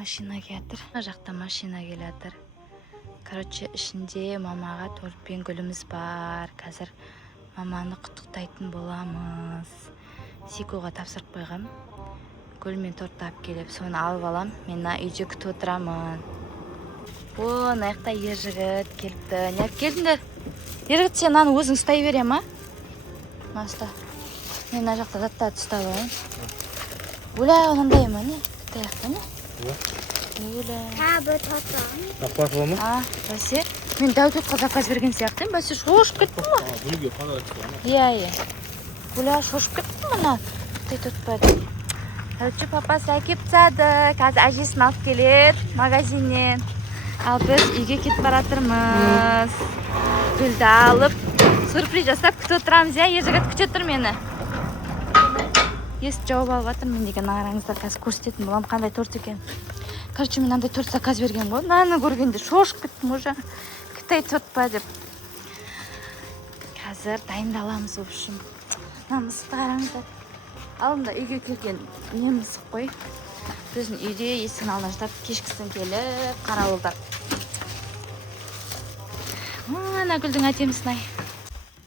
Машина келатыр. Ана жақта машина келатыр. Короче, ішінде мамаға тортпен гүліміз бар. Қазір маманы құттықтайтын боламыз. Сикоға тапсырып қойғам. Гүл мен тортты алып келіп, соны алып алам. Мен үйде күтіп отырамын. О, наяқта ержігіт келіпті. Не алып келдіңдер? Ержігіт, сен аны өзің ұстай бере ма? Наста. Мен мына жақта заттарды ұстап алайын. Оля, онандай ма не? Таяқта не? Табы татам. Аппақ бола ма? Бәсе. Мен Дәутотқа заказ берген сияқтымын. Бәсе шошып кеттім ма? Бүлге қана айтты. Иә. Оля, шошып кеттім мына. Тұтпады. Короче, папасы әкеп тастады. Қазір әжесін алып келеді магазиннен. Ал біз үйге кетіп баратырмыз. Гүлді алып, сюрприз жасап күтіп отырамыз. Ержігіт күтіп тұр мені. Есік жауып алып жатырмын деген ағараңыздар. Қазір көрсететін болам қандай торт екен. Короче, мен андай торт заказ берген ғой. Наны көргенде шошып кеттім уже. Қытай торт па деп. Қазір дайындаламыз в общем. Мына мысықты қараңыздар. Алдында үйге келген не мысық қой. Біздің үйде есігін алдына жатып кешкісін келіп қарауылдап. Ана гүлдің әдемісін ай.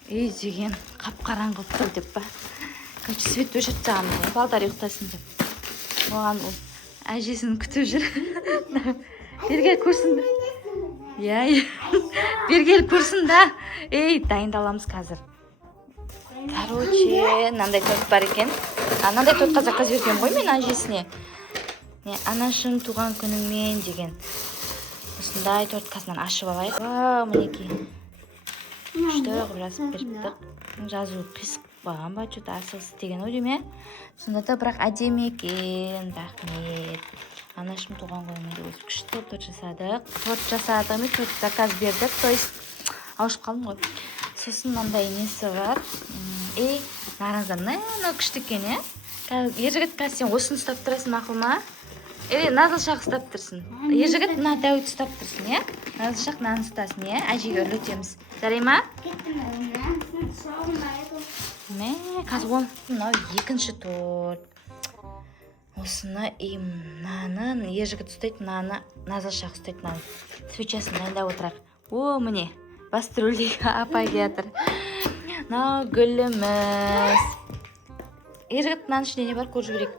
Үй деген қап-қараңғы тұр деп па. Короче, свет өшіріп тастағанмын. Балдар ұйықтасын деп. Оған ол әжесін күтіп жүр. Бергел көрсін де. Иә. Бергел көрсін да. Дайындаламыз қазір. Короче, мынандай торт бар екен. Мынандай тортқа заказ берген ғой мен әжесіне. Анашым туған күніңмен деген. Осындай торткасынан ашып алайық. Вау, мінекей. Күшті жазып бердік. Жазу қисық баған ба, что-то асығыс деген ойдым, сонда да бірақ әдемі екен. Рахмет. Анашым туған күніңмен өз күшті торт жасадық. Торт жасадық, торт заказ бердік. То есть ауышып қалдым ғой. Сосын мынандай несі бар. Нарыңыздар, мынау күшті екен, Ержігіт, қазір сен осыны ұстап тұрасың, мақұл ма? Назылшақ ұстап тұрсын. Ержігіт, мына Дәуіт ұстап тұрсын, Назылшақ наны ұстасын, әжеге үрлетеміз. Жарай ма? Қазір мынау екінші торт. Осыны мынаны Ержігіт ұстайды, мынаны Назылшақ ұстайды, мынаны. Свечасын дайындап отырар. Міне, басты рөлдегі апай келатыр. Мынау гүліміз. Ержігіт, мынаның ішінде не бар, көріп жіберейік.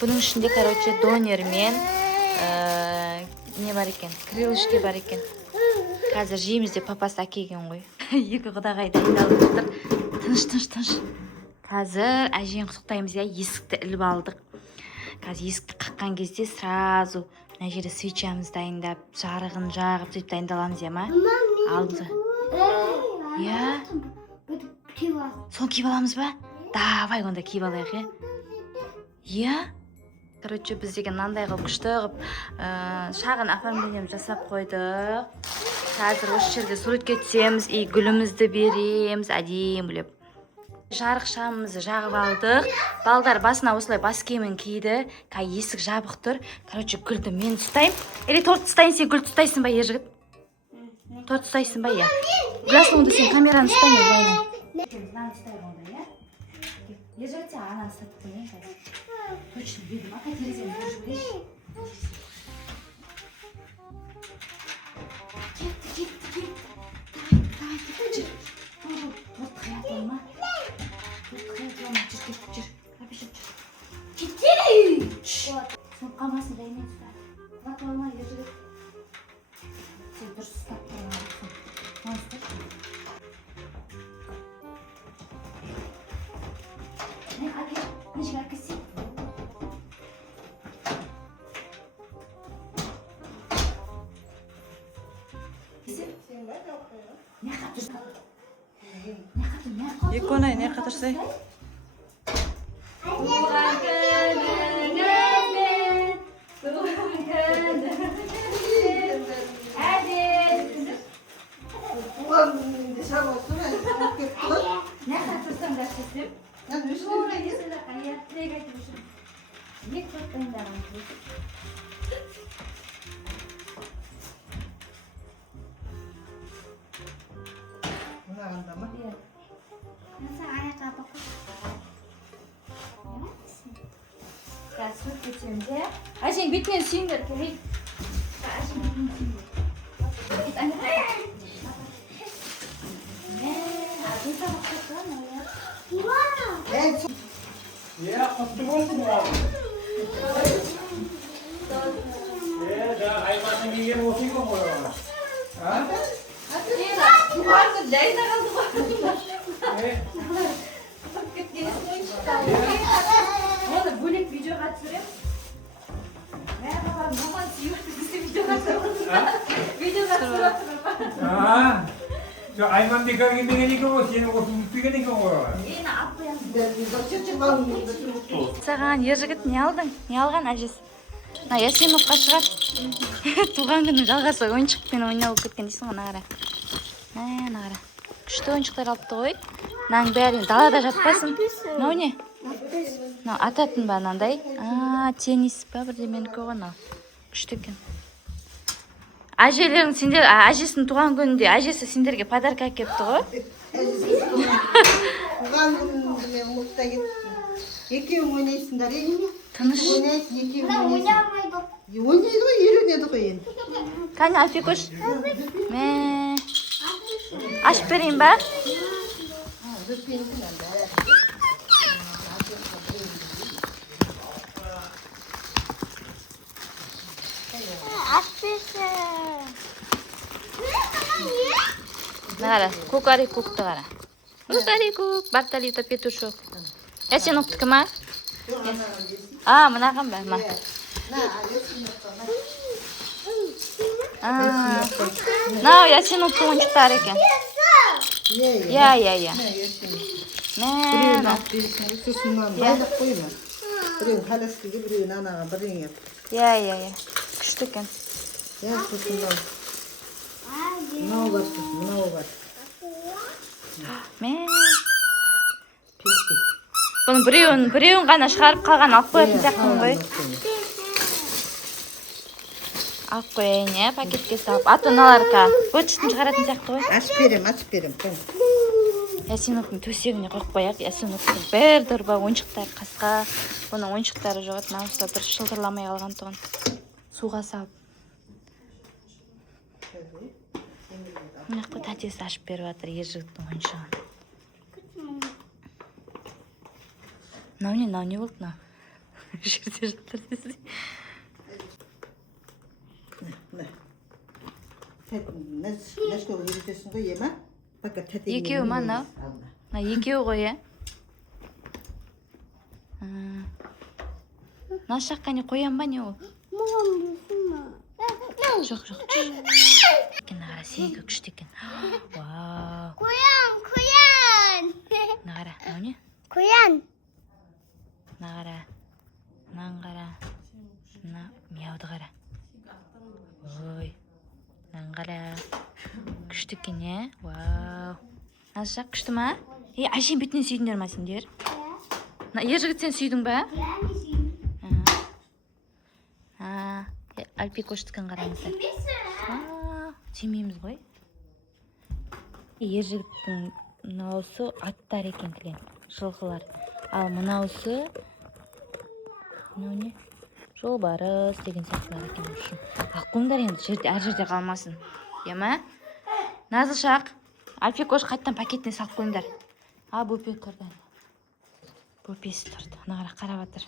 Бұның ішінде, короче, донер мен не бар екен, крылышки бар екен. Қазір жейміз деп папасы әкелген ғой. Екі құдағай дайындалып жатыр. Тыныш. Қазір әжең құттықтаймыз, есікті іліп алдық. Қазір есікті қаққан кезде сразу мына жерде свечамыз дайындап, жарығын жағып сөйтіп дайындаламыз, ма? Алды. Соны киіп аламыз ба? Давай, онда киіп алайық, Короче, біз деген мынандай қылып күшті қылып шағын оформлением жасап қойдық. Қазір осы жерде суретке түсеміз, гүлімізді береміз, әдемілеп. Жарық шамымызды жағып алдық. Балдар басына осылай бас киімін киді. Есік жабық тұр. Короче, гүлді мен ұстаймын. Торт ұстайын, сен гүл ұстайсың ба, Ержігіт? Торт ұстайсың ба, Гүласыл, онда сен камераны ұстаймын, Ержігіт, сен ананы ұстаттың, Точно видим, терезені көріп жүрейші. Кетті. Давай, жүр. Торт қият олма. Жүр. Кетті! Соң қамасын даймен ұста. Қият олма, Ержігіт. Сен дұрыс ұстап тұрмағансың. Нежік әркесі? Икона не қатырсай? Туған күніңізбен, туған күніңізбен, әдетіңіз. Не қатырсам да шестім? Тура есілі қайыр, тілек айтып үшін. Ек тоқтайындағын көрсіп. Мынағанда ма? Nasıl ayakkabı? Қазір суып кетеміз, иә? Әжең бетінен сүйіңдер, келейік. Әжең бетінен сүйіңдер. Ya, құтты болсын оғалым. Жаңа айманың келген осы екен ғой оған. Туғанды жайына қалды ғой. Оны бөлек видеоға түсірем. Маман сүйіп бізде видеоға түсіріп. Видеоға түсіріп отырмын. Айман бекар келмеген екен ғой, сені осы ұмытпеген екен ғой оған. Ені алып қоямыз. Саған ержігіт не алдың? Не алған әжесі? Ясеновқа шығар. Туған күні жалғасы ойыншықпен ойнап кеткен дейсің ғой, нағара. Нағара. Күшті ойыншықтар алыпты ғой. Наң бәрін далада жатпасын. Мынау не? Мынау ататын ба анандай? Теннис па бірдеменікі ғой мынау. Күшті екен. Әжелерің сендер, әжесінің туған күнінде әжесі сендерге подарка әкепті ғой. Туған күнінде ұмытта кеттім. Екеуің ойнайсыңдар, ене? Тыныш. Ойнайсың, екеуің ойнайсың. Ойнайды ғой, үйренеді ғой енді. Кәне, Альфикош. Ашып берейін ба? Нағара, кукари-кукты қара. Кукари-кук, Бартолито петушок. Ясеновтікі ма? Мынаған ба? Мынау Ясеновтың ойыншықтары екен. Иә. Біреуін алып бересің, сосын мынаны байлық қойма. Біреуін коляскаға, біреуін анаға, бірдеңе. Иә. Күшті екен. Сосын мынау бар, мынау бар. Бұны біреуін ғана шығарып қалған алып қоятын сияқтың ғой. Алып қояйын, иә, пакетке салып. Ата-аналарға бөтіштін шығаратын сияқты ғой. Ашып берем. Ясеновтың төсегіне қойып қояқ. Ясеновтың бір дұрба ойыншықтары қасқа. Бұның ойыншықтары жоқ. Науыста бір шылдырламай алған тұғын. Суға салып. Мұнақты тәтесі ашып беріп жатыр ержігіттің ойыншығын. Мынау не болды мынау? Жерде жатыр десе. Нәршкөге үйретесің ғой, ема? Екеуі ма мынау? Екеуі ғой, е? Мынау шаққа не қоям ба не ол? Жоқ. Нағара, сенікі күшті екен. Вау. Қоян! Нағара, мынау не? Қоян! Нағара, мынан қара. Мына мяуды қара. Ой, мынан қара. Күшті екен, е? Вау. Назжақ күшті ма? Әжем бетінен сүйдіңдер ма сендер? Ержігіт сен сүйдің ба? Альпикоштікін қараңыздар. Түймейміз ғой. Ержігіттің мынаусы аттар екен кілем, жылқылар. Ал мынаусы мынау не? Жолбарыс деген сияқтылар екен үшін. Аққыңдар енді әр жерде қалмасын. Ема? Назылшақ, Альпикош қайттан пакетіне салып қойыңдар. Бөпе тұрды. Бөпесі тұрды. Нағара қарап жатыр.